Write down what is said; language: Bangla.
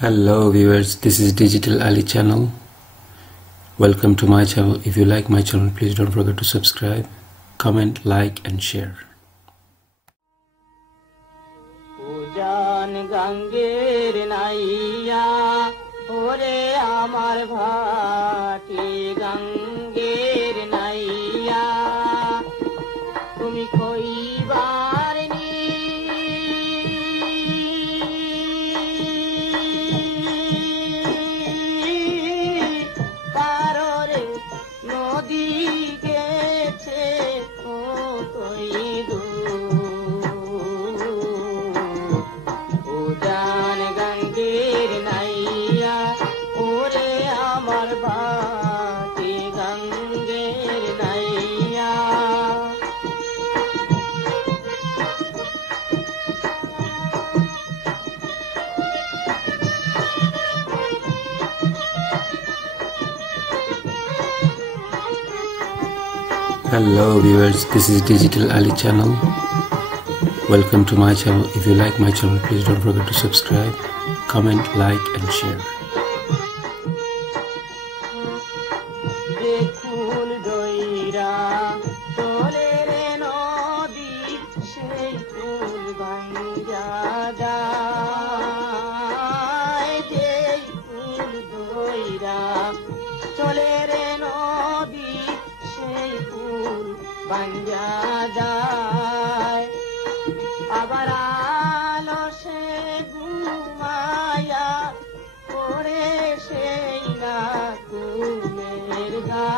Hello viewers, this is Digital Ali channel. Welcome to my channel. If you like my channel, please don't forget to subscribe, comment, like and share. গঙ্গের Naiya ওরে আমার ভাটি গঙ্গের নাইয়া তুমি কইবার নি পাররে নদী গেছে ও কই Hello viewers, this is Digital Ali channel. Welcome to my channel. If you like my channel, please don't forget to subscribe, comment, like and share. ভাঙ্গা যায় আবার আলসে ঘুমায়া পড়ে সেই না ঘুমের গা